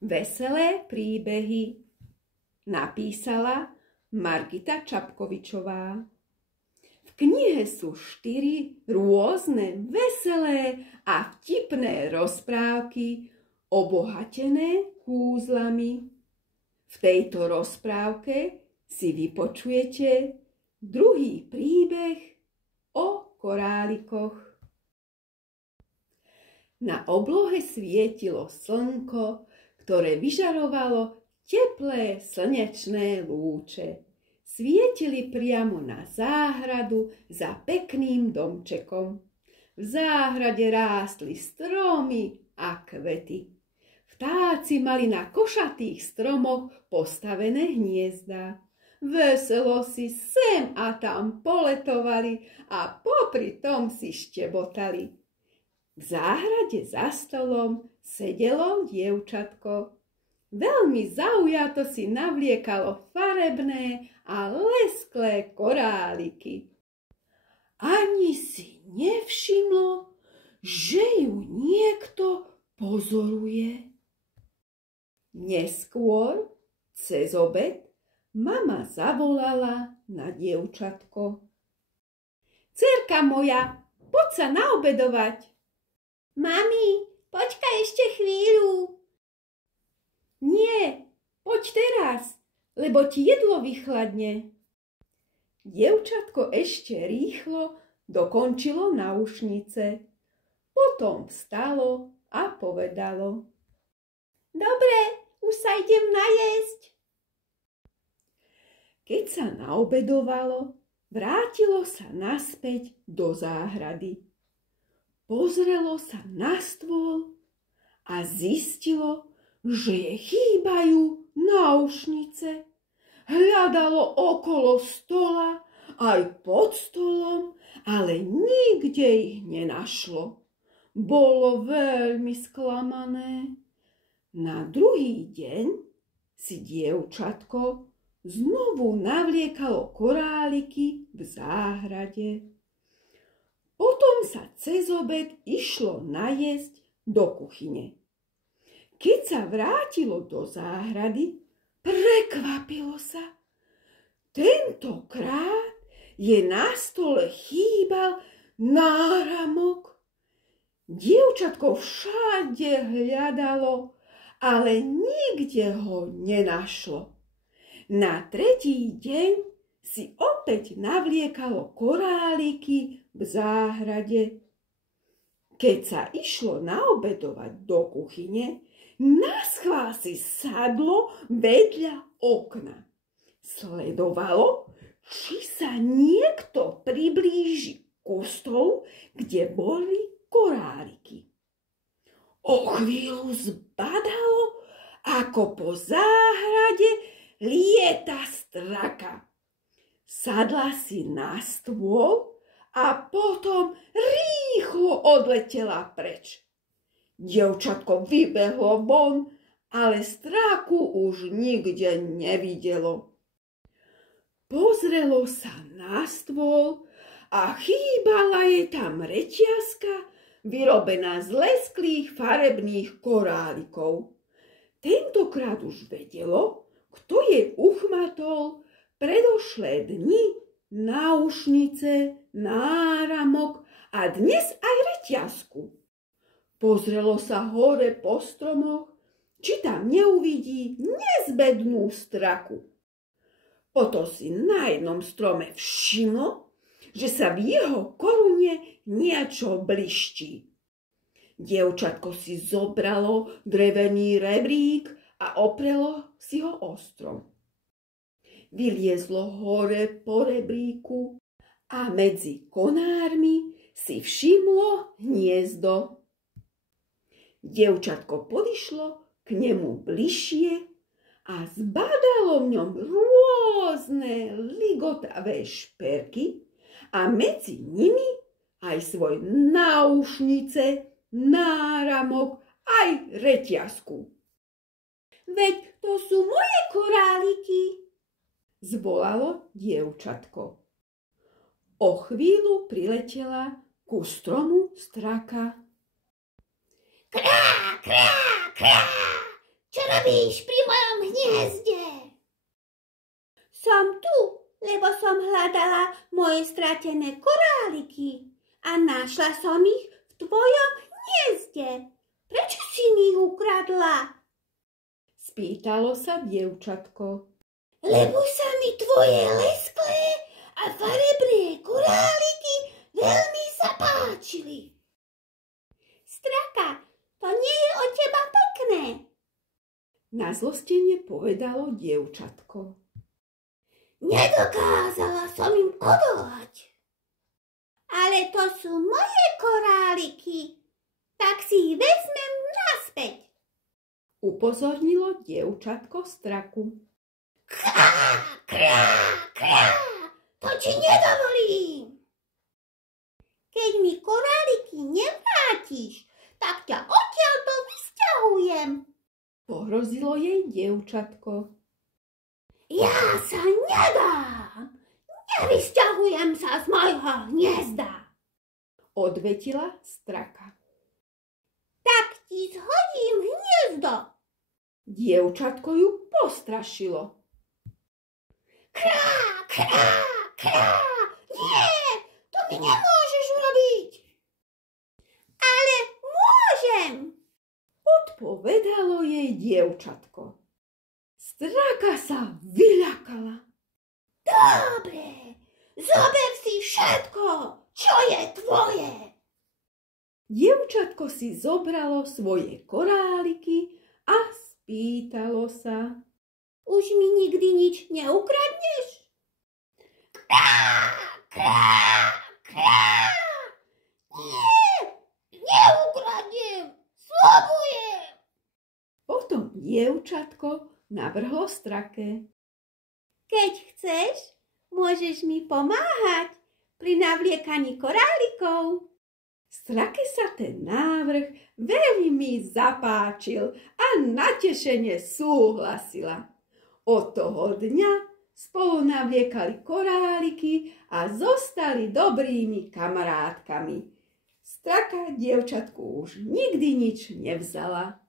Veselé príbehy napísala Margita Čapkovičová. V knihe sú 4 rôzne veselé a vtipné rozprávky obohatené kúzlami. V tejto rozprávke si vypočujete druhý príbeh o korálikoch. Na oblohe svietilo slnko, ktoré vyžarovalo teplé slnečné lúče. Svietili priamo na záhradu za pekným domčekom. V záhrade rástli stromy a kvety. Vtáci mali na košatých stromoch postavené hniezda. Veselo si sem a tam poletovali a popri tom si štebotali. V záhrade za stolom sedelo dievčatko. Veľmi zaujato si navliekalo farebné a lesklé koráliky. Ani si nevšimlo, že ju niekto pozoruje. Neskôr, cez obed, mama zavolala na dievčatko. Dcérka moja, poď sa naobedovať. Mami, počkaj ešte chvíľu. Nie, poď teraz, lebo ti jedlo vychladne. Dievčatko ešte rýchlo dokončilo náušnice. Potom vstalo a povedalo. Dobre, už sa idem najesť. Keď sa naobedovalo, vrátilo sa naspäť do záhrady. Pozrelo sa na stôl a zistilo, že jej chýbajú náušnice. Hľadalo okolo stola, aj pod stolom, ale nikde ich nenašlo. Bolo veľmi sklamané. Na druhý deň si dievčatko znovu navliekalo koráliky v záhrade. Potom sa cez obed išlo najesť do kuchyne. Keď sa vrátilo do záhrady, prekvapilo sa. Tentokrát je na stole chýbal náramok. Dievčatko všade hľadalo, ale nikde ho nenašlo. Na tretí deň si opäť navliekalo koráliky v záhrade. Keď sa išlo naobedovať do kuchyne, naschvál si sadlo vedľa okna. Sledovalo, či sa niekto priblíži ku stolu, kde boli koráliky. O chvíľu zbadalo, ako po záhrade lieta straka. Sadla si na stôl a potom rýchlo odletela preč. Dievčatko vybehlo von, ale straku už nikde nevidelo. Pozrelo sa na stôl a chýbala jej tam reťazka vyrobená z lesklých farebných korálikov. Tentokrát už vedelo, kto jej uchmatol predošlé dni náušnice, náramok a dnes aj reťazku. Pozrelo sa hore po stromoch, či tam neuvidí nezbednú straku. Potom si na jednom strome všimlo, že sa v jeho korune niečo bliští. Dievčatko si zobralo drevený rebrík a oprelo si ho o strom. Vyliezlo hore po rebríku a medzi konármi si všimlo hniezdo. Dievčatko podišlo k nemu bližšie a zbadalo v ňom rôzne ligotavé šperky a medzi nimi aj svoj náušnice, náramok, aj reťazku. Veď to sú moje koráliky, zvolalo dievčatko. O chvíľu priletela ku stromu straka. Krá, krá, krá, Čo robíš pri mojom hniezde? Som tu, lebo som hľadala moje stratené koráliky a našla som ich v tvojom hniezde. Prečo si mi ich ukradla? Spýtalo sa dievčatko. Lebo sa mi tvoje lesklé a farebné koráliky veľmi zapáčili. Straka, to nie je od teba pekné. Nazlostene povedalo dievčatko. Nedokázala som im odolať. Ale to sú moje koráliky, tak si ich vezmem naspäť. Upozornilo dievčatko Straku. Krá, krá, krá, to ti nedovolím. Keď mi koráliky nevrátiš, tak ťa odtiaľto vysťahujem. Pohrozilo jej dievčatko. Ja sa nedám. Nevysťahujem sa z mojho hniezda. Odvetila Straka. Tak ti zhodím hniezdo. Dievčatko ju postrašilo. Krá, krá, krá. Nie, to mi nemôžeš urobiť. Ale môžem. Odpovedalo jej dievčatko. Straka sa vyľakala. Dobre, zober si všetko, čo je tvoje. Dievčatko si zobralo svoje koráliky a spýtalo sa. Už mi nikdy nič neukradneš? Krá, krá, krá. Nie, neukradnem, sľubujem. Potom dievčatko navrhlo Strake. Keď chceš, môžeš mi pomáhať pri navliekaní korálikov. Strake sa ten návrh veľmi zapáčil a natešene súhlasila. Od toho dňa spolu navliekali koráliky a zostali dobrými kamarátkami. Straka dievčatku už nikdy nič nevzala.